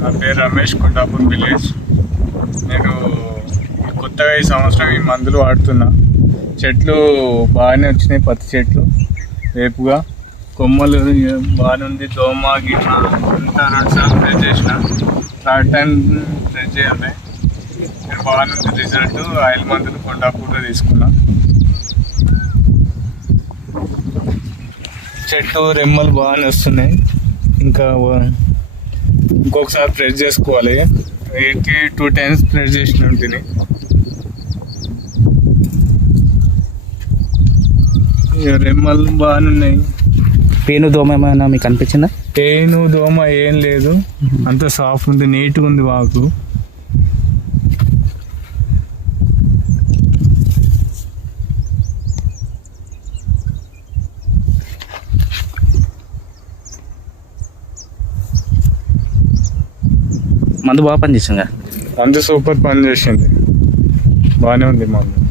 నా పేరు రమేష్, కొండాపూర్ విలేజ్. నేను కొత్తగా ఈ సంవత్సరం ఈ మందులు వాడుతున్నా. చెట్లు బాగానే వచ్చినాయి, పత్తి చెట్లు వేపుగా, కొమ్మలు బాగానే ఉంది. దోమ గిట్ల అంతా 2 సార్లు స్ప్రే చేసిన, 3rd టైం స్ప్రే చేయాలి. బాగానే ఉంది రిజల్ట్. ఆయిల్ మందులు కొండాపూర్లో తీసుకున్నా. చెట్టు రెమ్మలు బాగానే వస్తున్నాయి. ఇంకొకసారి ప్రెస్ చేసుకోవాలి. వీటికి 2 టైమ్స్ ప్రెస్ చేసిన ఉంటుంది. రెమ్మలు బాగానే ఉన్నాయి. పేను దోమ ఏమైనా మీకు అనిపించిందా? పేను దోమ ఏం లేదు, అంత సాఫ్ట్ ఉంది, నీట్గా ఉంది వాకు. మందు బాగా పనిచేసిందా? మందు సూపర్ పని చేసింది, బాగానే ఉంది మందు.